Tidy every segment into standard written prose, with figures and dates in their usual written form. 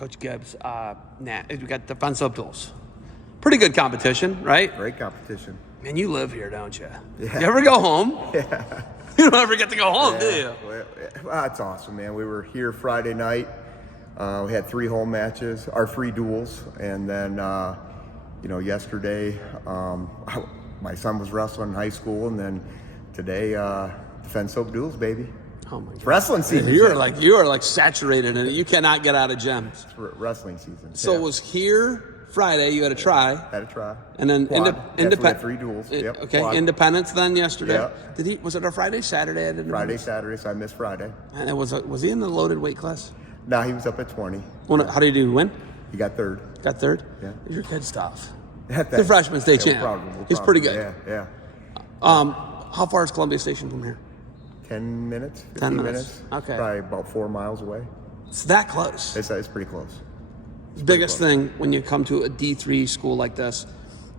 Coach Gibbs. We got defensive duels. Pretty good competition, right? Great competition. Man, you live here, don't you? Yeah. You ever go home? Yeah. You don't ever get to go home, do you? Well, that's awesome, man. We were here Friday night. We had 3 home matches, our 3 duels, and then yesterday my son was wrestling in high school, and then today defense soap duels, baby. Oh my God. It's wrestling season. You are like saturated in it. You cannot get out of gyms. It's wrestling season. So it was here Friday. You had a try. Had a try. And then independent 3 duels. Yep. Okay. Quad. Independence then yesterday. Yep. Was it a Friday, Saturday? I didn't know. Friday, Saturday. So I missed Friday. And was he in the loaded weight class? No, he was up at 20. How did he do? Win? He got 3rd. Got 3rd? Yeah. Your kid's tough. The freshman state champ. He's pretty good. Yeah. How far is Columbia Station from here? 10 minutes, 15 10 minutes. Okay. Probably about 4 miles away. It's that close. It's pretty close. Biggest thing when you come to a D3 school like this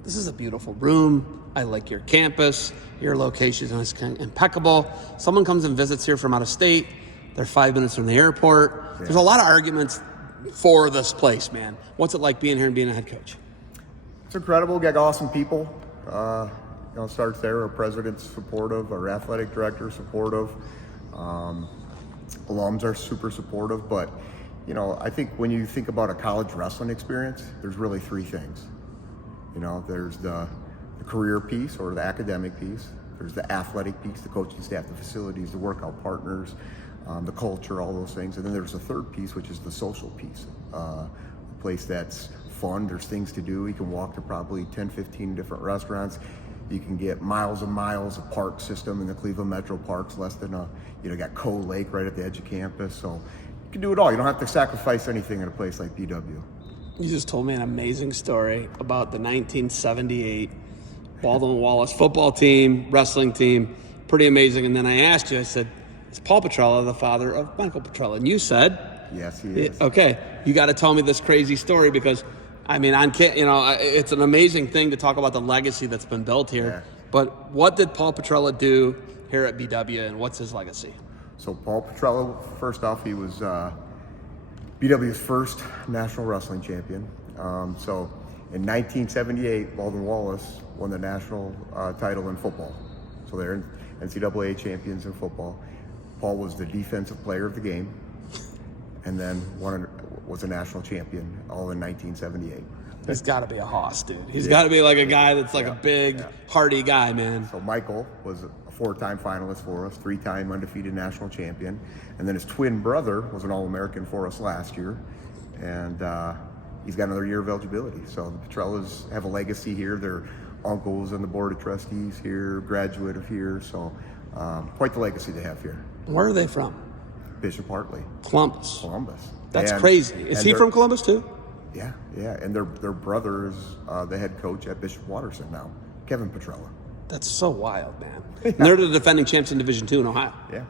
is a beautiful room. I like your campus. Your location is impeccable. Someone comes and visits here from out of state. They're 5 minutes from the airport. Yeah. There's a lot of arguments for this place, man. What's it like being here and being a head coach? It's incredible. We got awesome people. It starts there. Our president's supportive. Our athletic director's supportive. Alums are super supportive. But, I think when you think about a college wrestling experience, there's really 3 things. There's the career piece or the academic piece. There's the athletic piece, the coaching staff, the facilities, the workout partners, the culture, all those things. And then there's a 3rd piece, which is the social piece. A place that's fun. There's things to do. You can walk to probably 10, 15 different restaurants. You can get miles and miles of park system in the Cleveland Metro Parks, less than got Coe Lake right at the edge of campus. So you can do it all. You don't have to sacrifice anything in a place like BW. You just told me an amazing story about the 1978 Baldwin Wallace football team, wrestling team. Pretty amazing. And then I asked you, I said, is Paul Petrella the father of Michael Petrella? And you said, yes, he is. Okay, you got to tell me this crazy story because it's an amazing thing to talk about the legacy that's been built here. Yeah. But what did Paul Petrella do here at BW, and what's his legacy? So Paul Petrella, first off, he was BW's first national wrestling champion. So in 1978, Baldwin Wallace won the national title in football. So they're NCAA champions in football. Paul was the defensive player of the game, and then was a national champion all in 1978. He's got to be a hoss, dude. He's got to be like a guy that's like a big, hardy guy, man. So Michael was a 4-time finalist for us, 3-time undefeated national champion. And then his twin brother was an All-American for us last year. And he's got another year of eligibility. So the Petrellas have a legacy here. Their uncles on the board of trustees here, graduate of here. So quite the legacy they have here. Where are they from? Bishop Hartley. Columbus. That's crazy. Is he from Columbus too? Yeah. And their brother is the head coach at Bishop Watterson now, Kevin Petrella. That's so wild, man. And they're the defending champs in Division II in Ohio. Yeah.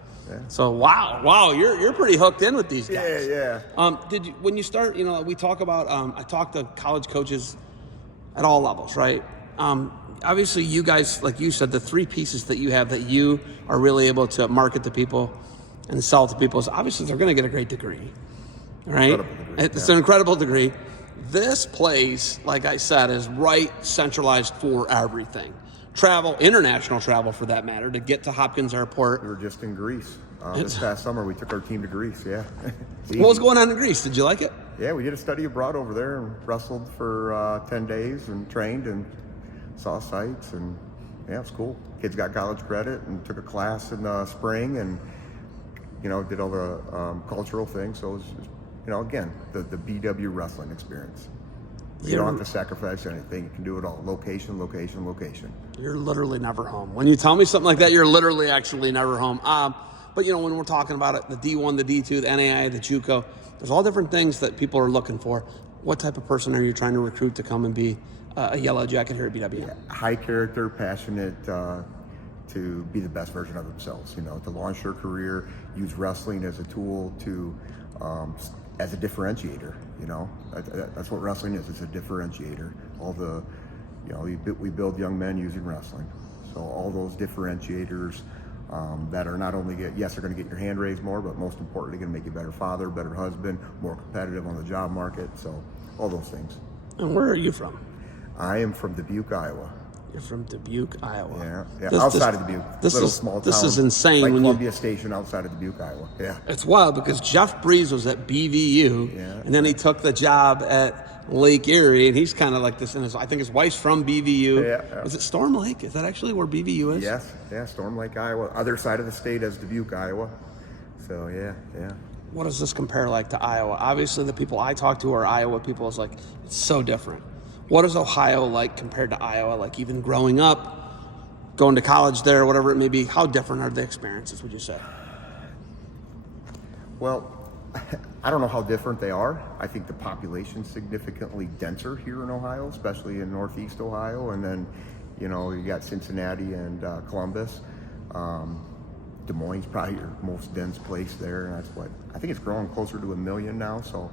So wow, you're pretty hooked in with these guys. Yeah. Did you, when you start, we talk about I talk to college coaches at all levels, right? Obviously, you guys, like you said, the 3 pieces that you have that you are really able to market to people and sell to people is obviously they're going to get a great degree, right? It's an incredible degree. This place, like I said, is right centralized for everything. Travel, international travel for that matter, to get to Hopkins Airport. We were just in Greece. This past summer, we took our team to Greece, yeah. What was going on in Greece? Did you like it? Yeah, we did a study abroad over there and wrestled for 10 days and trained and saw sights, and yeah, it was cool. Kids got college credit and took a class in the spring and, did all the cultural things. So it was, again, the BW wrestling experience. You don't have to sacrifice anything. You can do it all. Location. You're literally never home. When you tell me something like that, you're literally actually never home. But, when we're talking about it, the D1, the D2, the NAI, the JUCO, there's all different things that people are looking for. What type of person are you trying to recruit to come and be a Yellow Jacket here at BW? Yeah, high character, passionate, to be the best version of themselves, to launch their career, use wrestling as a tool to, as a differentiator, that's what wrestling is. It's a differentiator. All the, we build young men using wrestling. So all those differentiators that are not only they're going to get your hand raised more, but most importantly, going to make you a better father, better husband, more competitive on the job market. So all those things. And where are you from? I am from Dubuque, Iowa. You're from Dubuque, Iowa. Yeah. Outside of Dubuque. Small town. This is insane. Like when Columbia Station outside of Dubuque, Iowa. Yeah. It's wild because Jeff Breeze was at BVU, and then he took the job at Lake Erie, and he's kind of like this. And I think his wife's from BVU. Yeah. Is it Storm Lake? Is that actually where BVU is? Yes. Yeah. Storm Lake, Iowa. Other side of the state as Dubuque, Iowa. So yeah. What does this compare like to Iowa? Obviously, the people I talk to are Iowa people. It's like it's so different. What is Ohio like compared to Iowa? Like even growing up, going to college there, whatever it may be, how different are the experiences, would you say? Well, I don't know how different they are. I think the population's significantly denser here in Ohio, especially in Northeast Ohio. And then, you got Cincinnati and Columbus. Des Moines is probably your most dense place there. And that's I think it's growing closer to 1 million now. So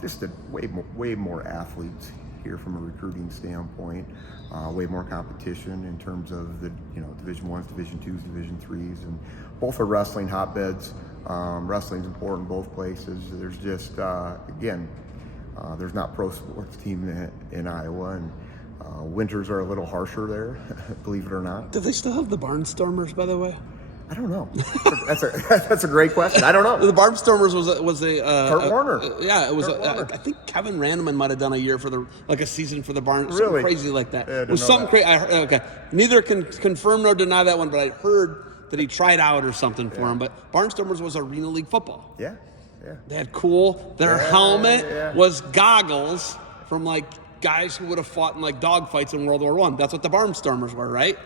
just way more athletes here from a recruiting standpoint, way more competition in terms of the Division I's, Division II's, Division III's, and both are wrestling hotbeds. Wrestling's important both places. There's just there's not pro sports team in Iowa, and winters are a little harsher there, believe it or not. Do they still have the Barnstormers, by the way? I don't know. That's a great question. I don't know. The Barnstormers was a Kurt Warner. Yeah, it was. I think Kevin Randleman might have done a year for a season for the Barns. Really? Something crazy like that. Yeah, it was something crazy. Okay, neither can confirm nor deny that one, but I heard that he tried out or something for him. But Barnstormers was Arena League football. Yeah. They had Their helmet was goggles from like guys who would have fought in like dogfights in World War I. That's what the Barnstormers were, right?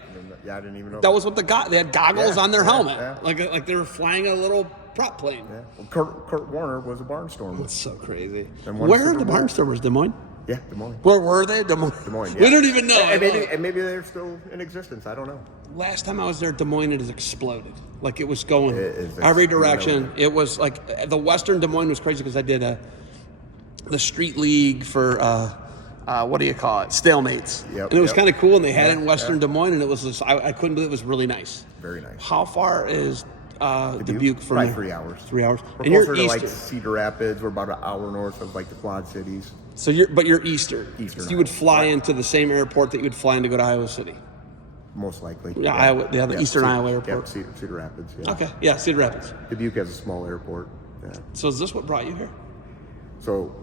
Yeah, I didn't even know. That was what they had goggles on their helmet, yeah. like they were flying a little prop plane. Yeah. Well, Kurt Warner was a Barnstormer. That's so crazy. Where are the Barnstormers? Des Moines? Yeah, Des Moines. Where were they? Des Moines. Des Moines. Yeah. We don't even know. And maybe they're still in existence. I don't know. Last time I was there, Des Moines, it has exploded. Like it was going It's every direction. It was like the Western Des Moines was crazy because I did the street league for what do you call it? Stalemates. Yep, and it was kind of cool, and they had it in Western Des Moines, and it was just, I couldn't believe it was really nice. Very nice. How far is Dubuque from Probably here? 3 hours. 3 hours. We're And closer you're to Eastern. like Cedar Rapids. We're about an hour north of like the Quad Cities. So you're Eastern. Eastern So you would Iowa. fly into the same airport that you would fly in to go to Iowa City. Most likely. Yeah, Iowa. Yeah, the Eastern Iowa airport. Yeah, Cedar Rapids. Yeah. Okay. Yeah, Cedar Rapids. Dubuque has a small airport. Yeah. So is this what brought you here? So,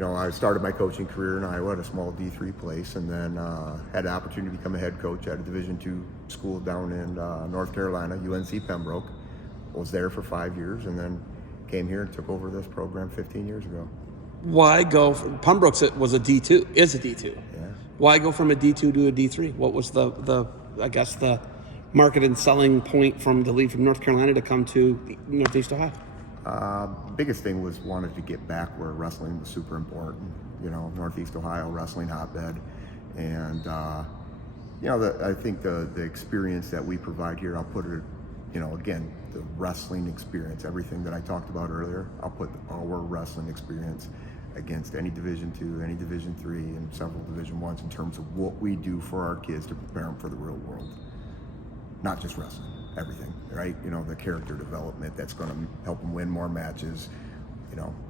I started my coaching career in Iowa at a small D3 place, and then had the opportunity to become a head coach at a Division II school down in North Carolina, UNC Pembroke. Was there for 5 years, and then came here and took over this program 15 years ago. Why go from Pembroke was a D2, is a D2. Yeah. Why go from a D2 to a D3? What was the market and selling point to leave from North Carolina to come to Northeast Ohio? Biggest thing was wanted to get back where wrestling was super important. Northeast Ohio, wrestling hotbed. And, I think the experience that we provide here, I'll put it, again, the wrestling experience, everything that I talked about earlier, I'll put our wrestling experience against any Division II, any Division III, and several Division I's in terms of what we do for our kids to prepare them for the real world. Not just wrestling, everything, right? The character development that's going to help them win more matches,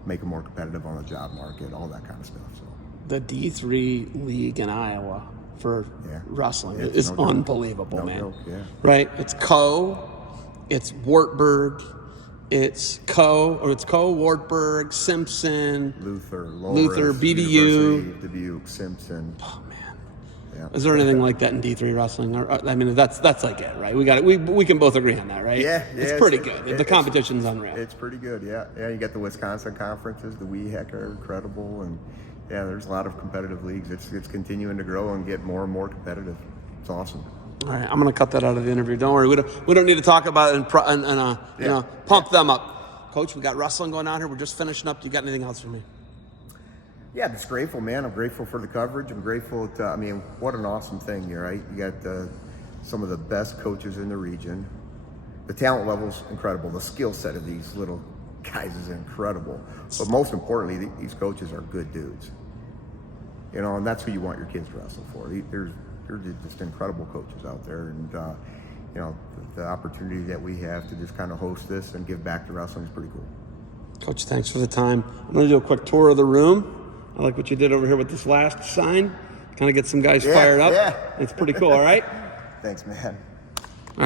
make them more competitive on the job market, all that kind of stuff. So the D3 league in Iowa for wrestling is unbelievable, man. Joke, yeah. Right? It's it's Wartburg, it's Wartburg, Simpson, Luther, BVU, BVU, Dubuque, Simpson. Oh man. Yeah. Is there anything like that in D3 wrestling? I mean, that's like it, right? We can both agree on that, right? Yeah, it's pretty good. The competition's unreal. It's pretty good, yeah. Yeah, you got the Wisconsin conferences, the WEHEC are incredible, and yeah, there's a lot of competitive leagues. It's continuing to grow and get more and more competitive. It's awesome. All right, I'm going to cut that out of the interview. Don't worry. We don't need to talk about it and pump them up. Coach, we got wrestling going on here. We're just finishing up. Do you got anything else for me? Yeah, I'm just grateful, man. I'm grateful for the coverage. I'm grateful what an awesome thing, right? You got some of the best coaches in the region. The talent level's incredible. The skill set of these little guys is incredible. But most importantly, these coaches are good dudes. And that's who you want your kids to wrestle for. They're just incredible coaches out there. And, you know, the opportunity that we have to just kind of host this and give back to wrestling is pretty cool. Coach, thanks for the time. I'm going to do a quick tour of the room. I like what you did over here with this last sign. Kind of get some guys fired up. Yeah. It's pretty cool, all right? Thanks, man.